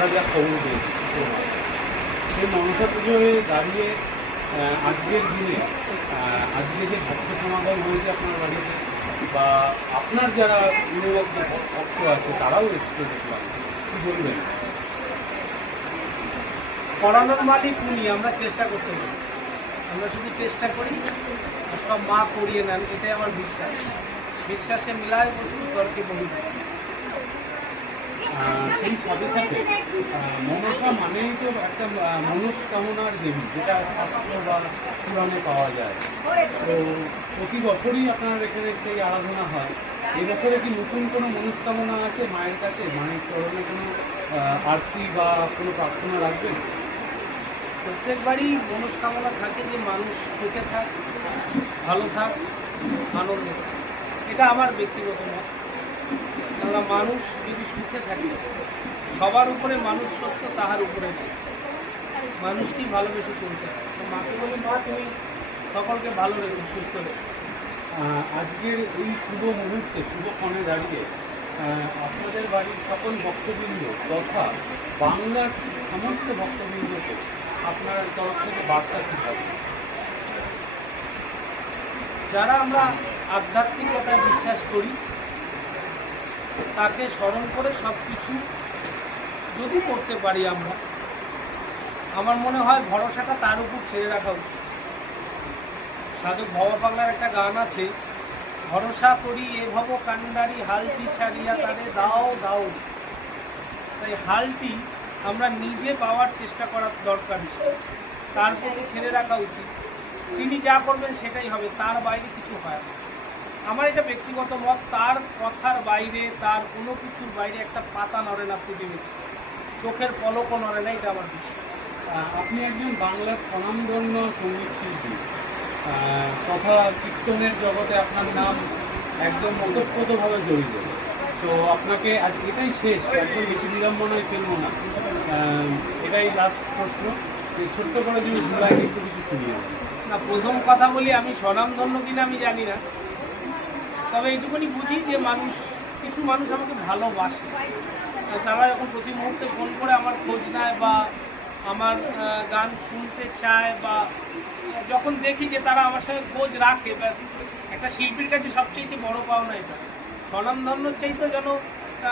আমরা যা খবর পেয়েছি, সেই মনসা পুজোয় দাঁড়িয়ে আজকের দিনে আজকে যে ভক্ত সমাগম হয়েছে আপনার বাড়িতে, বা আপনার যারা নিরবদ্ধ ভক্ত আছে তারাও এসছে দেখলাম, কী বলবেন? করানোর মালিক উনি, আমরা চেষ্টা করতে পারি, আমরা শুধু চেষ্টা করি, সব মা করিয়ে নেন, এটাই আমার বিশ্বাস। বিশ্বাসে মিলায় বস্তু তর্কে বলি। সেই সাথে সাথে মনসা মানেই তো একটা মনস্কামনার দেবী, যেটা শাস্ত্র বা পুরাণে পাওয়া যায়। তো প্রতি বছরই আপনার এখানে সেই আরাধনা হয়। এবছরে কি নতুন কোনো মনস্কামনা আছে মায়ের কাছে? মায়ের চরণে কোনো আরতি বা কোনো প্রার্থনা রাখবেন? প্রত্যেকবারই মনস্কামনা থাকে যে মানুষ সুখে থাক, ভালো থাক, আনন্দে থাক। এটা আমার ব্যক্তিগত মত। কেননা মানুষ যদি সুখে থাকে, সবার উপরে মানুষ সত্য, তাহার উপরে মানুষকেই ভালোবেসে চলতে হয়। তো মাকে বলি, মা তুমি সকলকে ভালো রেখো, সুস্থ রেখো। আজকের এই শুভ মুহূর্তে, শুভক্ষণে দাঁড়িয়ে আপনাদের বাড়ির সকল ভক্তবৃন্দ তথা বাংলার সমস্ত ভক্তবৃন্দকে আপনার তরফ থেকে বার্তা কী হবে? যারা আমরা আধ্যাত্মিকতায় বিশ্বাস করি, তাকে স্মরণ করে সব কিছু যদি করতে পারি আমরা, আমার মনে হয় ভরসাটা তার উপর ছেড়ে রাখা উচিত। সাধক ভবা বাংলার একটা গান আছে, ভরসা করি এ ভব কান্ডারি হালটি ছাড়িয়া তারে দাও দাও। তাই হালটি আমরা নিজে পাওয়ার চেষ্টা করার দরকার নেই, তার প্রতি ছেড়ে রাখা উচিত। তিনি যা করবেন সেটাই হবে, তার বাইরে কিছু হয় না। আমার এটা ব্যক্তিগত মত। তার কথার বাইরে, তার কোনো কিছুর বাইরে একটা পাতা নড়ে না পৃথিবীতে, চোখের পলকও নড়ে না, এটা আমার বিশ্বাস। আপনি একজন বাংলার স্বনামধন্য সঙ্গীত শিল্পী, তথা কীর্তনের জগতে আপনার নাম একদম ওতপ্রোতভাবে জড়িত। তো আপনাকে আজ এটাই শেষ, একদম বেশি বিড়ম্বনায় ফেলবো না, এটাই লাস্ট প্রশ্ন, যে ছোট্ট করে যদি জুলাই একটু কিছু শুনিয়ে দেন। না, প্রথম কথা বলি, আমি স্বনামধন্য কিনা আমি জানি না, তবে এইটুকুনি বুঝি যে কিছু মানুষ আমাকে ভালোবাসে। তারা যখন প্রতি মুহূর্তে ফোন করে আমার খোঁজ নেয় বা আমার গান শুনতে চায়, বা যখন দেখি যে তারা আমার সঙ্গে খোঁজ রাখে, ব্যাস একটা শিল্পীর কাছে সবচেয়ে বড় পাওনা এটা। স্বনামধন্যর চাইতে যেন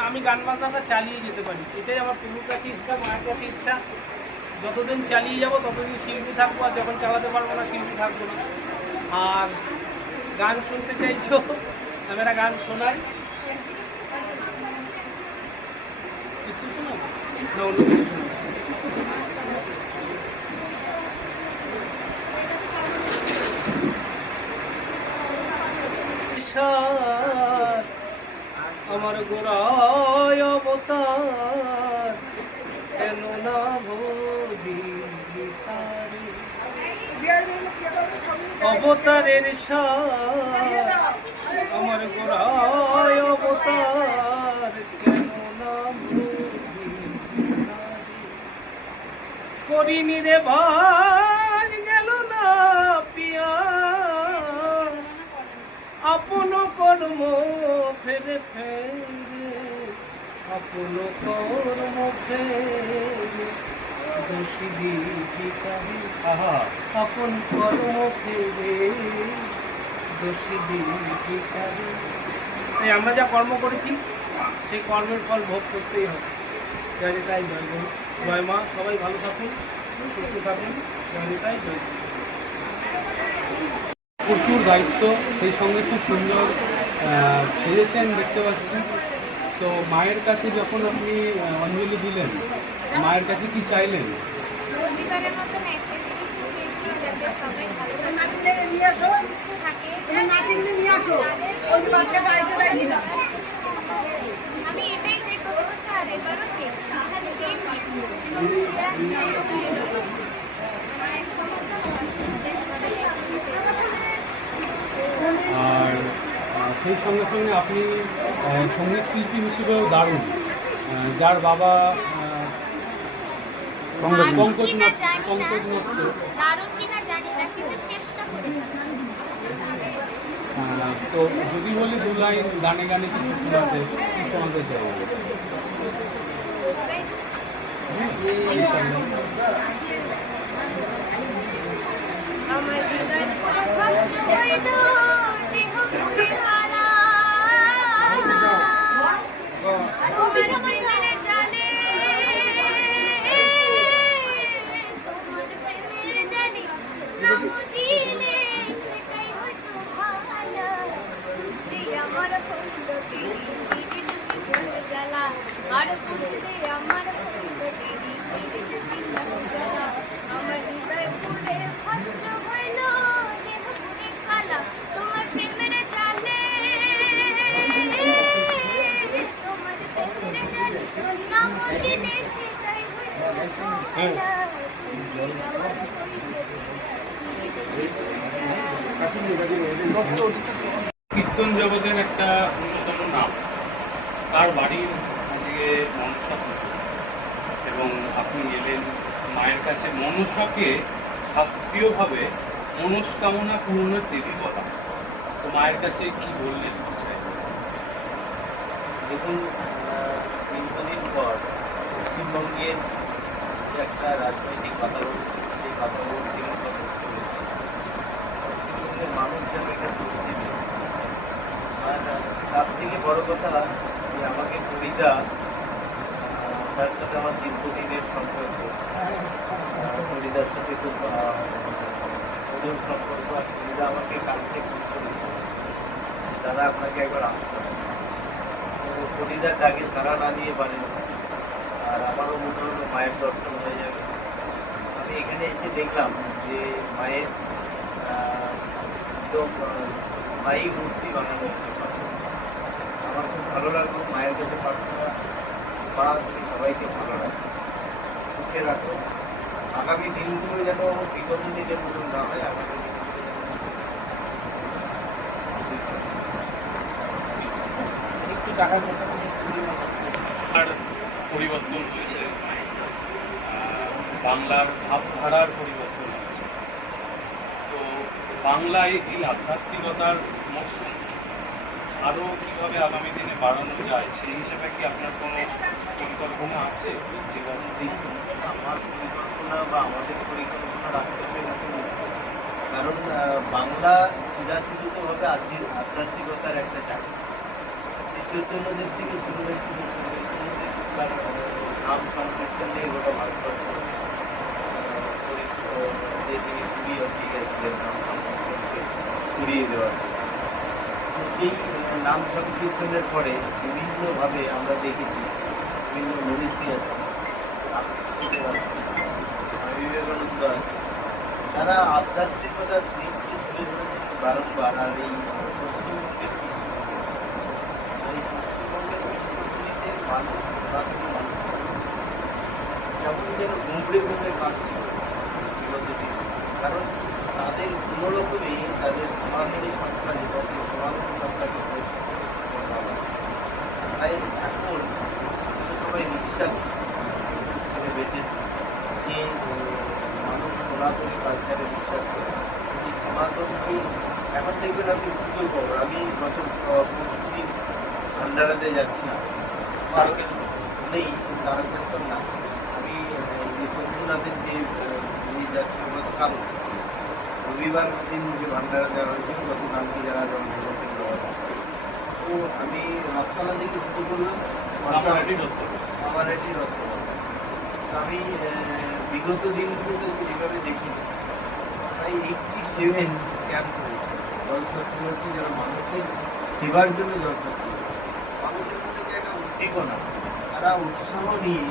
আমি গান বাজনাটা চালিয়ে যেতে পারি, এটাই আমার প্রভুর কাছে ইচ্ছা, মায়ের কাছে ইচ্ছা। যতদিন চালিয়ে যাব ততদিন শিল্পী থাকবো, আর যখন চালাতে পারবো না শিল্পী থাকবো না। আর গান শুনতে চাইছো, আমি একটা গান শোনাই, কিছু শোনো না, অন্য কিছু শোনো। আমার গোড়ায় অবতার, কেন না ভোজি তারে অবতারের সার। আমার গোড়ায় অবতার, কেন না ভোজি করিনি রে ভাই, গেল না পিয়া আপন কর্ম ফেরে ফেরে, আপন কর্ম ফেরে দোষী দিবিকারে, আপন কর্ম ফেরে দোষী দিবিকারে। তাই আমরা যা কর্ম করেছি সেই কর্মের ফল ভোগ করতেই হবে। জয় তাই জয় গুরু, জয় মা। সবাই ভালো থাকুন, সুস্থ থাকুন। জয় তাই জয়। প্রচুর দায়িত্ব, সেই সঙ্গে খুব সুন্দর সেজেছেন দেখতে পাচ্ছি। তো মায়ের কাছে যখন আপনি অঞ্জলি দিলেন, মায়ের কাছে কি চাইলেন? আর সেই সঙ্গে সঙ্গে আপনি সঙ্গীত শিল্পী হিসেবেও দারুণ, যার বাবা পঙ্কজ নত্য। তো যদি বলি দু লাইন গানে গানে কিছু শোনাতে চাইবে? আমার হৃদয় পুরো কষ্ট হইল দেহ পুরে হারা তোমার প্রেমের জালে তোমার প্রেমের জালে না বুঝিলে সেটাই হয়তো ভালো বুঝতে আমার হইল দেরি পীড়িত কিসের জ্বালা আর বুঝতে আমার হইল দেরি পীড়িত কিসের জ্বালা আমার হৃদয় পুরে কষ্ট হইল দেহ পুরে কালা তোমার প্রেমের জালে তোমার প্রেমের জালে না বুঝিলে সেটাই হইতো ভালো বুঝতে আমার হইল কীর্তন জগতের একটা অন্যতম নাম, তার বাড়ির আজকে মনসা পুজো এবং আপনি এলেন মায়ের কাছে। মনসাকে শাস্ত্রীয়ভাবে মনস্কামনা পূরণের দেবী বলা, তো মায়ের কাছে কি বললেন? দেখুন, দীর্ঘদিন পর পশ্চিমবঙ্গের যে একটা রাজনৈতিক বাতাবরণ, সেই বাতাবরণ থেকে পশ্চিমবঙ্গের মানুষ যেন এটা স্বস্তি পেল। আর তার থেকে বড় কথা যে আমাকে ফরিদা, তার সাথে আমার দীর্ঘদিনের সম্পর্ক, ফরিদার সাথে খুব মধুর সম্পর্ক। আর ফরিদা আমাকে কালকে ফোন করেছে, দাদা আপনাকে একবার আসতে হবে। ফরিদার ডাকে সাড়া না দিয়ে পারেন, আর আমারও মনে হলো মায়ের দর্শন হয়ে যাবে। আমি এখানে এসে দেখলাম যে মায়ের একদম স্থায়ী মূর্তি বানানো হয়েছে। আমার খুব ভালো লাগলো। মায়ের কাছে প্রার্থনা, মা তুমি সবাইকে ভালো রাখো, সুখে রাখো। আগামী দিনগুলো যেন বিগত দিনের মতন না হয়, আগামী একটু টাকার কথা আর পরিবর্তন হয়েছে, বাংলার ভাবধারার পরিবর্তন হয়েছে। তো বাংলায় এই আধ্যাত্মিকতার মরশুম আরও কীভাবে আগামী দিনে বাড়ানো যায়, সেই হিসেবে কি আপনার কোনো পরিকল্পনা আছে? যেটা আমার পরিকল্পনা বা আমাদের পরিকল্পনা রাখতে হবে নতুন, কারণ বাংলা চিরাচরিতভাবে আধ্যাত্মিকতার একটা জায়গা। চৈতন্যদেব থেকে শুরু হয়েছিল, তার নাম সংকীর্তন নিয়ে গোটা ভারতবর্ষ যে তিনি পুরী অব্দি গেছিলেন নাম সংকীর্তনকে ঘুরিয়ে দেওয়ার। তো সেই নাম সংকীর্তনের পরে বিভিন্নভাবে আমরা দেখেছি বিভিন্ন মনীষী আছে, রামকৃষ্ণদেব আছে, বিবেকানন্দ আছে, তারা আধ্যাত্মিকতার দিককে তুলে ধরেছেন বারংবার। আর এই পশ্চিমবঙ্গের পৃষ্ঠভূমিতে মানুষ সনাতন মানুষ যেমন যেন গুমড়ে গুমড়ে কাঁদছিল বিগত দিন, কারণ তাদের কোনোরকমে তাদের সনাতনী সত্তা নিবসে সনাতনী সত্তাকে তাই এখন সবাই নিঃশ্বাস করে বেঁচেছে যে মানুষ সনাতনী কালচারে বিশ্বাস করে। এই সনাতনকে এখন দেখবেন আপনি পুজোর খবর, আমি গত পরশুদিন ভান্ডারাতে যাচ্ছিলাম, নেই তারকেশ্বর না, আমি শম্ভুনাথের যে যাচ্ছিলাম গতকাল রবিবার দিন যে ভান্ডারা দেওয়া হয়েছিল, গতকালকে যারা জন্মদিন দেওয়া হয়। তো আমি রথতলা থেকে শুরু করলাম, আমার এটি রথতলা। তো আমি বিগত দিনগুলোতে এইভাবে দেখি প্রায় 87 ক্যাম্প হয়েছে জলছত্রী হচ্ছে, যারা মানুষের সেবার জন্য জলছত্রী। মানুষের মধ্যে যে একটা উদ্দীপনা, তারা উৎসাহ নিয়ে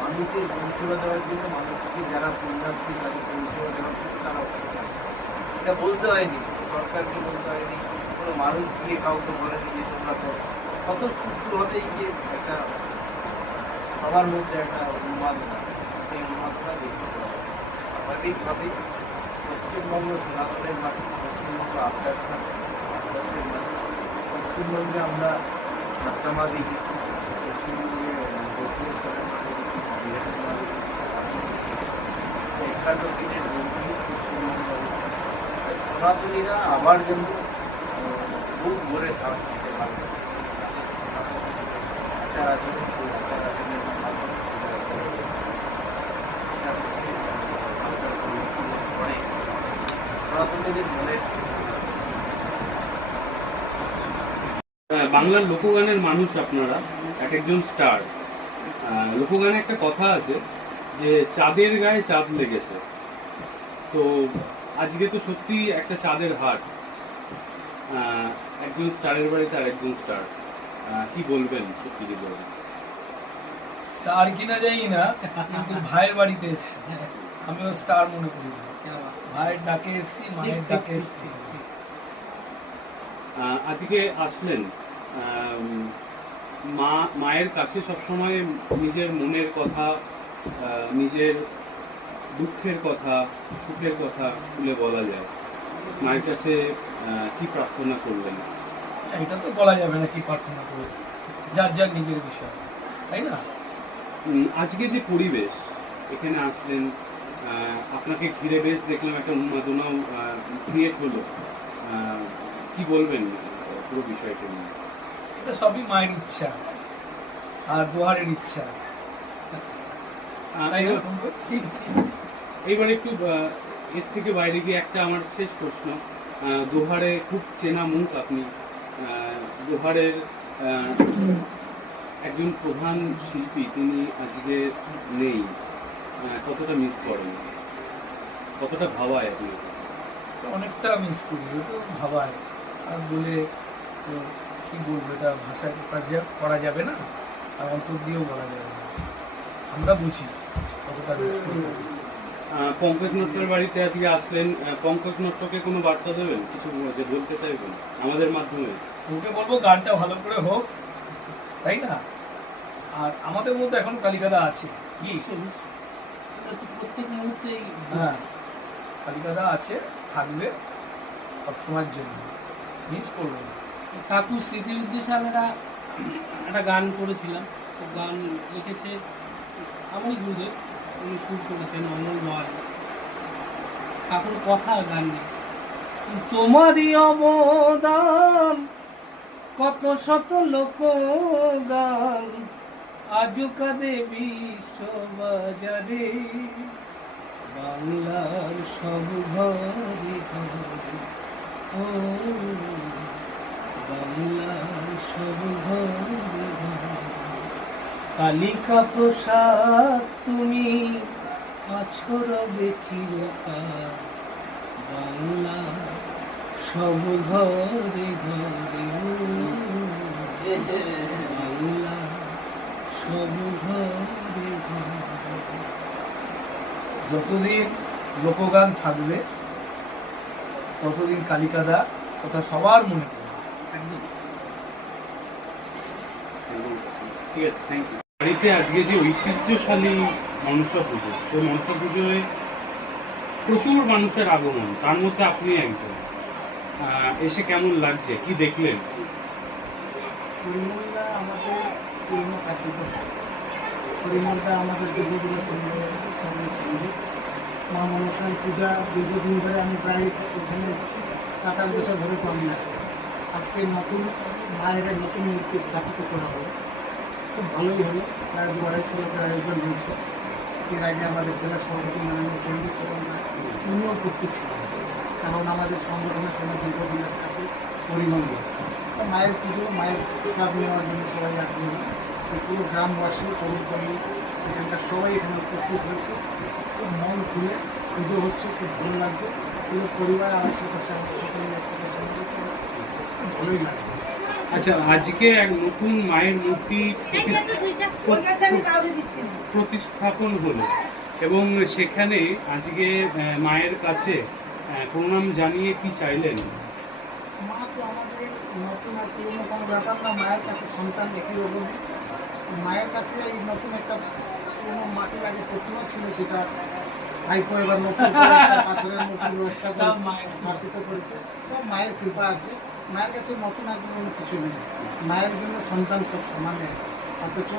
মানুষের পরিষেবা দেওয়ার জন্য, মানুষকে যারা পুণ্যার্থী তাদের পরিষেবা দেওয়ার জন্য তারা এটা বলতে হয়নি, সরকারকে বলতে হয়নি, কোনো মানুষ গিয়ে কাউকে বলেনি যে তোমরা করো। স্বতঃস্ফূর্তভাবেই যে একটা সবার মধ্যে একটা উন্মাদনা, সেই উন্মাদনা দেখতে পাওয়া যায়। স্বাভাবিকভাবেই পশ্চিমবঙ্গ সনাতনের মাটি, পশ্চিমবঙ্গ আধ্যাত্মের মাটি। পশ্চিমবঙ্গে আমরা সপ্তমা দেখি, পশ্চিমবঙ্গে দক্ষিণেশ্বরের মাটি দেখি, বিহারের মাটি দেখি, এখানকার দিনের বন্ধু পশ্চিমবঙ্গ। সনাতনীরা আবার যেন খুব ভরে শ্বাস নিতে পারবে, আচার আচরণ সেই আচার আচরণের মাধ্যমে সনাতনীদের মনের বাংলার লোকগানের মানুষ আপনারা, এক একজন স্টার। লোকগানে একটা কথা আছে যে চাঁদের গায়ে চাঁদ লেগেছে। তো আজকে তো সত্যি একটা চাঁদের হাট, একজন স্টারের বাড়িতে আর একজন স্টার। কি বলবেন, সত্যি কি বলবেন? স্টার কিনা যাই না, কিন্তু ভাইয়ের বাড়িতে এসছি, আমিও স্টার মনে করি না। ভাইয়ের ডাকে এসছি, মায়ের ডাকে এসছি। আজকে আসলেন, মায়ের কাছে সবসময় নিজের মনের কথা, নিজের দুঃখের কথা, সুখের কথা তুলে বলা যায়। মায়ের কাছে কি প্রার্থনা করলেন? এটা তো বলা যাবে না কি প্রার্থনা করেছি, যার যার নিজের বিষয়, তাই না? আজকে যে পরিবেশ, এখানে আসলেন, আপনাকে ঘিরে বেশ দেখলাম একটা উন্মাদনাও ক্রিয়েট হলো। কি বলবেন পুরো বিষয়টা নিয়ে? এটা সবই মায়ের ইচ্ছা আর দোহারের ইচ্ছা, তাই না? এইবার একটু এর থেকে বাইরে গিয়ে একটা আমার শেষ প্রশ্ন। দোহারে খুব চেনা মুখ আপনি, দোহারের একজন প্রধান শিল্পী, তিনি আজকে নেই। কতটা মিস করেন, কতটা ভাবায় আপনি? অনেকটা মিস করি, ও তো ভাবায়, আর বলে তো কি বলবো, এটা ভাষায় প্রকাশ করা যাবে না, আর অন্তর দিয়েও বলা যাবে না। আমরা বুঝি কতটা মিস করি। পঙ্কজ নট্টের বাড়িতে আজকে আসলেন, পঙ্কজ নট্টকে কোনো বার্তা দেবেন, কিছু যে বলতে চাইবেন আমাদের মাধ্যমে? ওকে বলবো গানটা ভালো করে হোক, তাই না? আর আমাদের মধ্যে এখন কালিকাদা আছে, কি প্রত্যেক মুহূর্তেই, হ্যাঁ কালিকাদা আছে, থাকবে সবসময়ের জন্য, মিস করবো না। কাকুর স্মৃতির উদ্দেশ্যে আমরা একটা গান করেছিলাম। তো গান লিখেছে আমারই গুরুদেব, উনি সুর করেছেন অমল ময়। কাকুর কথা গান নেই, তোমারই অবদান কত শত লোক গান, আজও কাঁদে বিশ্ববাজারে, বাংলার সব ঘরে ঘরে, ও বাংলার সব ঘরে ঘরে, কালিকা প্রসাদ তুমি আছো রবে চিরকাল, বাংলা সব ঘরে ঘরে, বাংলা সব ঘরে ঘরে। যতদিন লোকগান থাকবে ততদিন কালিকাদা কথা সবার মনে পড়বে। একদম ঠিক আছে, থ্যাংক ইউ। বাড়িতে আজকে যে ঐতিহ্যশালী মনসা পুজো, সেই মনসা পুজোয় প্রচুর মানুষের আগমন, তার মধ্যে আপনি একজন। এসে কেমন লাগছে, কি দেখলেন? পরিমলদা আমাদের পুরনো কাটিত, পরিমলদা আমাদের দীর্ঘদিনের সঙ্গে মা মনসার পূজা দীর্ঘদিন ধরে আমি প্রায় এখানে এসেছি, 7-8 বছর ধরে তো আমি আসছি। আজকে নতুন মায়ের নতুন মূর্তি স্থাপিত করা হলো, খুব ভালোই হলো। প্রায় 2-250 লোকের আয়োজন হয়েছে। এর আগে আমাদের জেলা সভাপতি মাননীয় পণ্ডিত চরণ রায় উনিও উপস্থিত ছিলেন, কারণ আমাদের সংগঠনের সঙ্গে দীর্ঘদিনের সাথে পরিমলদা। মায়ের পুজো, মায়ের প্রসাদ নেওয়ার জন্য সবাই আগ্রহী। পুরো গ্রামবাসী, তরুণপল্লী, এখানকার সবাই এখানে উপস্থিত হয়েছে। খুব মন খুলে পুজো হচ্ছে, খুব ভালো লাগছে। পুরো পরিবার আর আশেপাশে আমাদের সকলে একসাথে সঙ্গে খুব ভালোই লাগছে। আচ্ছা, আজকে এক নতুন মায়ের মূর্তি প্রতিস্থাপন হলো এবং সেখানে আজকে মায়ের কাছে প্রণাম জানিয়ে কি চাইলেন? মা তো আমাদের নতুন আর পুরোনো কোনো ব্যাপার না, মায়ের কাছে সন্তান একই রকম। মায়ের কাছে এই নতুন একটা পুরোনো মাটির আগে প্রতিমা ছিল, সেটা ভাইপো এবার নতুন করে একটা পাথরের মূর্তির ব্যবস্থা করেছে, স্থাপিত করেছে। সব মায়ের কৃপা আছে। মায়ের কাছে নতুন আর কোনো কিছু নেই। মায়ের জন্য সন্তান সব সমানে আছে। অথচ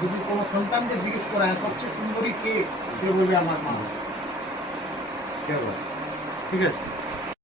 যদি কোনো সন্তানকে জিজ্ঞেস করা হয় সবচেয়ে সুন্দরী কে, সে বলবে আমার মা। ঠিক আছে।